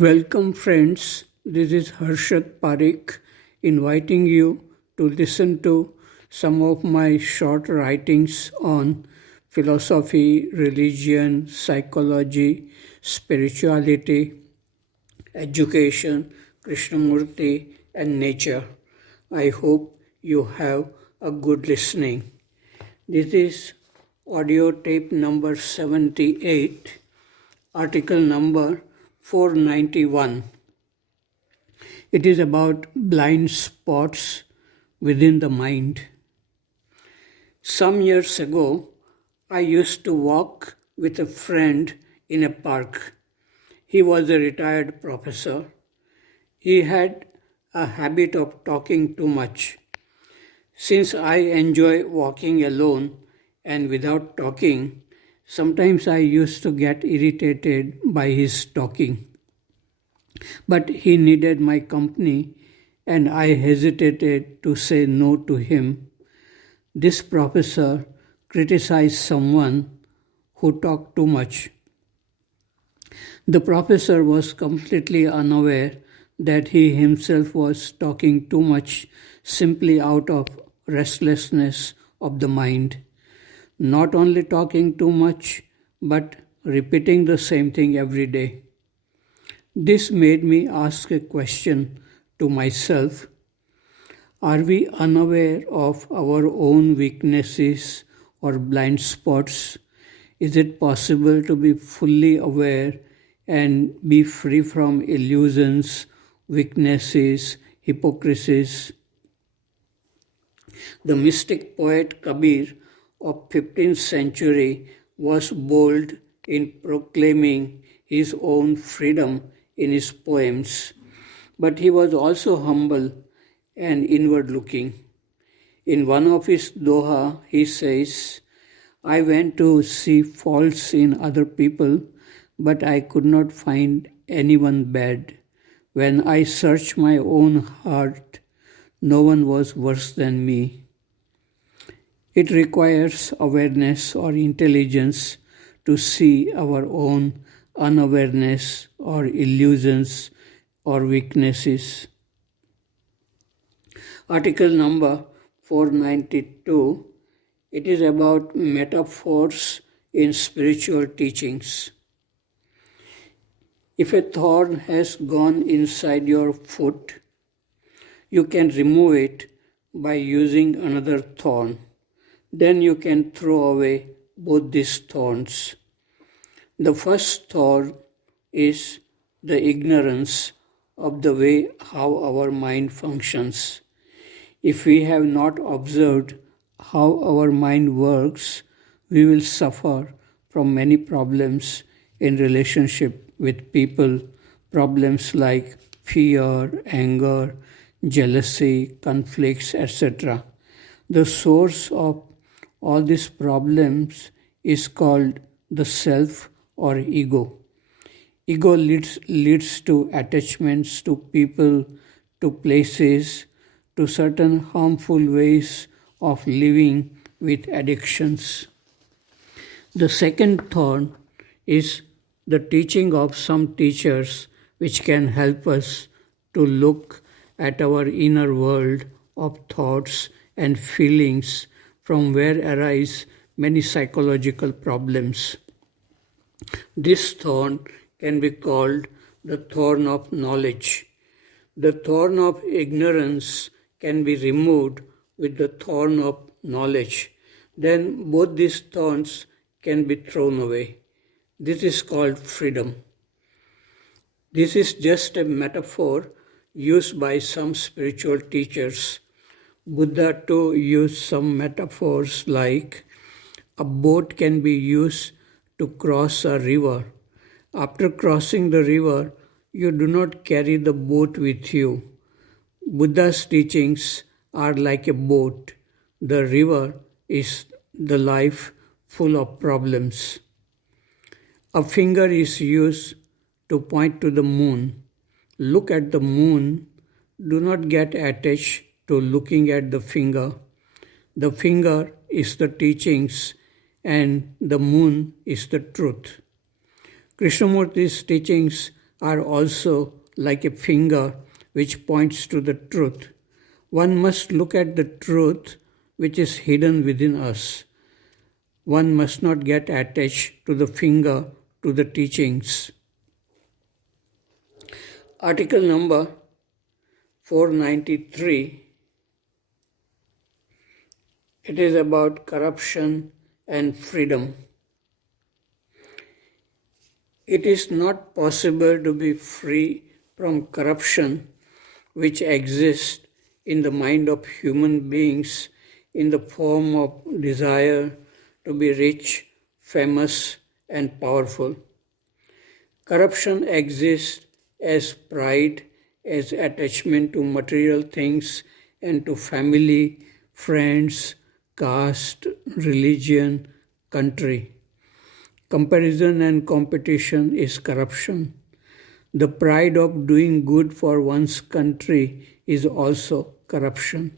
Welcome, friends. This is Harshad Parikh inviting you to listen to some of my short writings on philosophy, religion, psychology, spirituality, education, Krishnamurti, and nature. I hope you have a good listening. This is audio tape number 78, article number 491. It is about blind spots within the mind. Some years ago, I used to walk with a friend in a park. He was a retired professor. He had a habit of talking too much. Since I enjoy walking alone and without talking, sometimes I used to get irritated by his talking. But he needed my company, and I hesitated to say no to him. This professor criticized someone who talked too much. The professor was completely unaware that he himself was talking too much simply out of restlessness of the mind. Not only talking too much, but repeating the same thing every day. This made me ask a question to myself. Are we unaware of our own weaknesses or blind spots? Is it possible to be fully aware and be free from illusions, weaknesses, hypocrisies? The mystic poet Kabir of 15th century was bold in proclaiming his own freedom in his poems, but he was also humble and inward looking. In one of his doha, he says, I went to see faults in other people, but I could not find anyone bad. When I searched my own heart, no one was worse than me. It requires awareness or intelligence to see our own unawareness or illusions or weaknesses. Article number 492. It is about metaphors in spiritual teachings. If a thorn has gone inside your foot, you can remove it by using another thorn. Then you can throw away both these thorns. The first thorn is the ignorance of the way how our mind functions. If we have not observed how our mind works, we will suffer from many problems in relationship with people, problems like fear, anger, jealousy, conflicts, etc. The source of all these problems is called the self or ego. Ego leads to attachments to people, to places, to certain harmful ways of living with addictions. The second thorn is the teaching of some teachers which can help us to look at our inner world of thoughts and feelings from where arise many psychological problems. This thorn can be called the thorn of knowledge. The thorn of ignorance can be removed with the thorn of knowledge. Then both these thorns can be thrown away. This is called freedom. This is just a metaphor used by some spiritual teachers. Buddha too used some metaphors like a boat can be used to cross a river. After crossing the river, you do not carry the boat with you. Buddha's teachings are like a boat. The river is the life full of problems. A finger is used to point to the moon. Look at the moon. Do not get attached to looking at the finger. The finger is the teachings and the moon is the truth. Krishnamurti's teachings are also like a finger which points to the truth. One must look at the truth which is hidden within us. One must not get attached to the finger, to the teachings. Article number 493. It is about corruption and freedom. It is not possible to be free from corruption which exists in the mind of human beings in the form of desire to be rich, famous, and powerful. Corruption exists as pride, as attachment to material things and to family, friends, caste, religion, country. Comparison and competition is corruption. The pride of doing good for one's country is also corruption.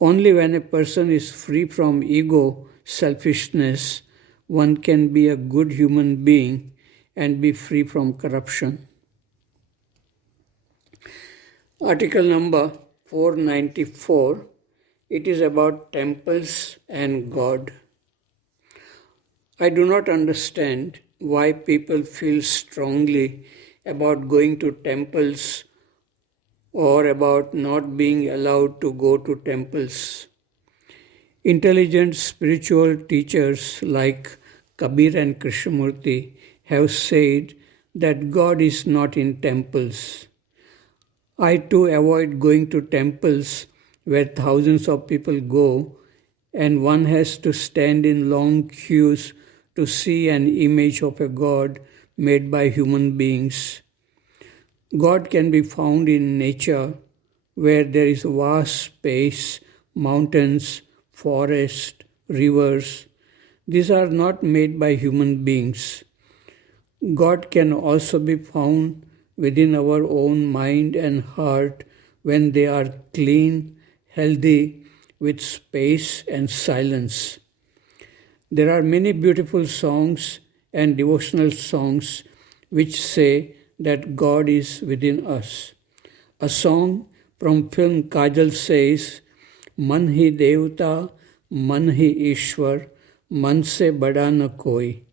Only when a person is free from ego, selfishness, one can be a good human being and be free from corruption. Article number 494. It is about temples and God. I do not understand why people feel strongly about going to temples or about not being allowed to go to temples. Intelligent spiritual teachers like Kabir and Krishnamurti have said that God is not in temples. I too avoid going to temples where thousands of people go and one has to stand in long queues to see an image of a God made by human beings. God can be found in nature where there is vast space, mountains, forest, rivers. These are not made by human beings. God can also be found within our own mind and heart when they are clean, healthy, with space and silence. There are many beautiful songs and devotional songs which say that God is within us. A song from film Kajal says, "Man hi devta, man hi Ishwar, man se bada na koi."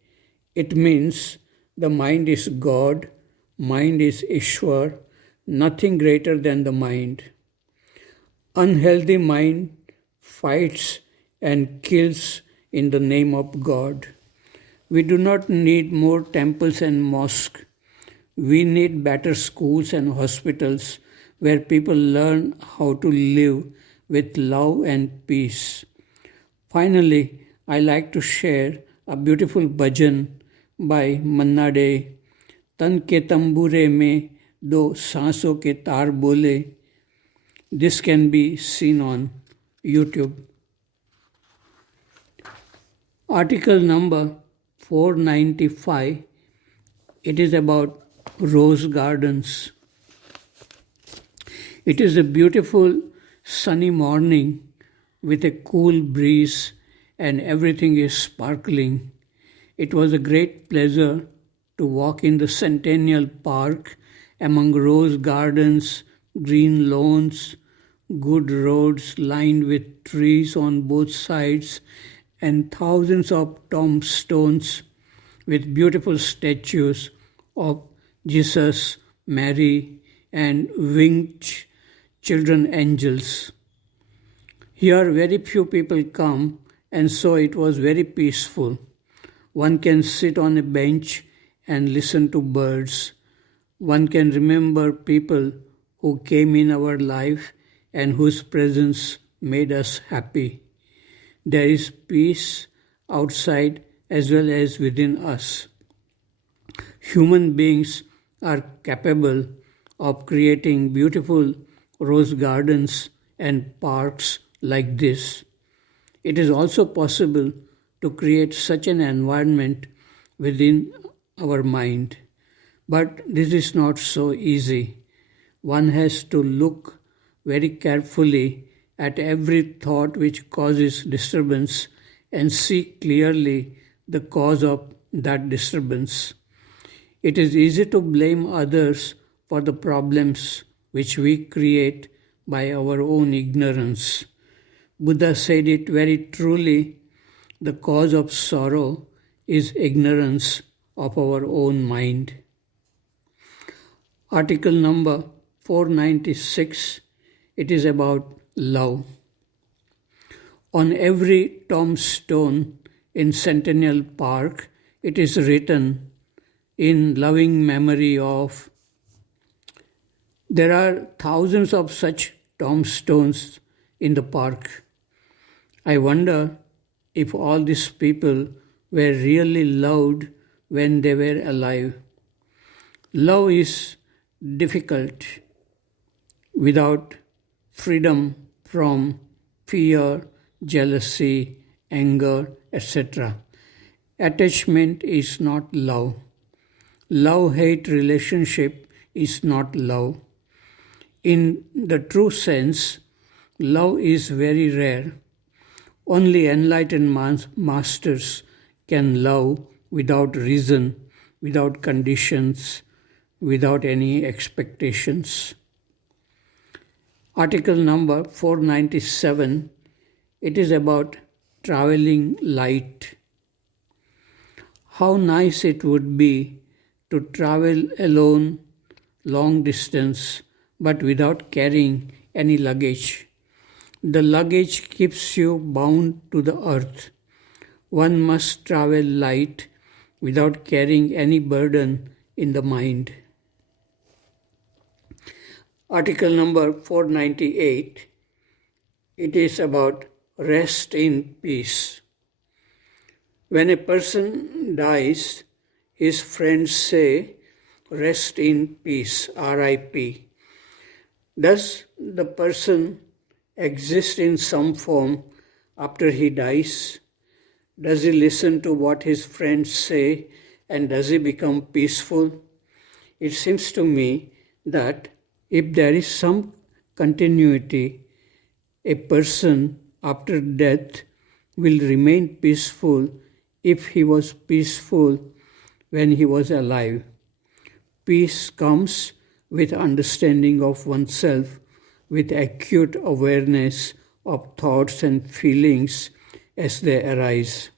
It means the mind is God, mind is Ishwar, nothing greater than the mind. Unhealthy mind fights and kills in the name of God. We do not need more temples and mosques. We need better schools and hospitals where people learn how to live with love and peace. Finally, I like to share a beautiful bhajan by Manna Dey. Tan ke tambure mein do सांसों के तार बोले. This can be seen on YouTube. Article number 495. It is about rose gardens. It is a beautiful sunny morning with a cool breeze and everything is sparkling. It was a great pleasure to walk in the Centennial Park among rose gardens, green lawns, good roads lined with trees on both sides, and thousands of tombstones with beautiful statues of Jesus, Mary, and winged children angels. Here very few people come, and so it was very peaceful. One can sit on a bench and listen to birds. One can remember people who came in our life and whose presence made us happy. There is peace outside as well as within us. Human beings are capable of creating beautiful rose gardens and parks like this. It is also possible to create such an environment within our mind. But this is not so easy. One has to look very carefully at every thought which causes disturbance and see clearly the cause of that disturbance. It is easy to blame others for the problems which we create by our own ignorance. Buddha said it very truly, the cause of sorrow is ignorance of our own mind. Article number 496, it is about love. On every tombstone in Centennial Park, it is written, in loving memory of. There are thousands of such tombstones in the park. I wonder if all these people were really loved when they were alive. Love is difficult without freedom from fear, jealousy, anger, etc. Attachment is not love. Love-hate relationship is not love. In the true sense, love is very rare. Only enlightened masters can love without reason, without conditions, without any expectations. Article number 497, it is about traveling light. How nice it would be to travel alone long distance but without carrying any luggage. The luggage keeps you bound to the earth. One must travel light without carrying any burden in the mind. Article number 498, it is about rest in peace. When a person dies, his friends say, rest in peace, RIP. Does the person exist in some form after he dies? Does he listen to what his friends say and does he become peaceful? It seems to me that if there is some continuity, a person after death will remain peaceful if he was peaceful when he was alive. Peace comes with understanding of oneself, with acute awareness of thoughts and feelings as they arise.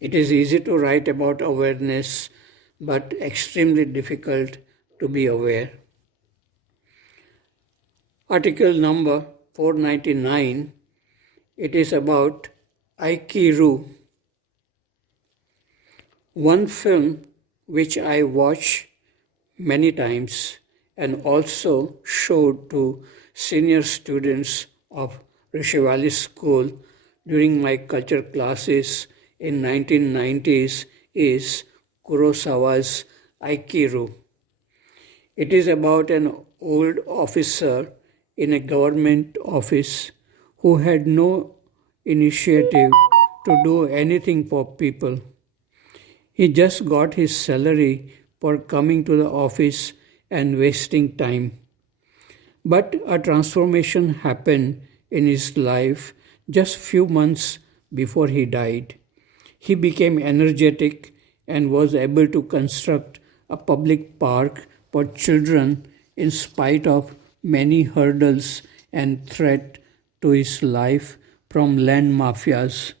It is easy to write about awareness, but extremely difficult to be aware. Article number 499, it is about IKIRU. One film which I watch many times and also showed to senior students of Rishi Valley School during my culture classes in 1990s is Kurosawa's IKIRU. It is about an old officer in a government office who had no initiative to do anything for people. He just got his salary for coming to the office and wasting time. But a transformation happened in his life just few months before he died. He became energetic and was able to construct a public park for children in spite of many hurdles and threat to his life from land mafias.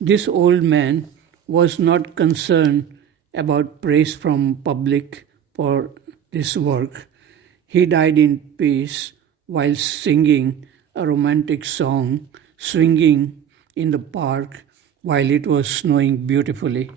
This old man was not concerned about praise from public for this work. He died in peace while singing a romantic song, swinging in the park while it was snowing beautifully.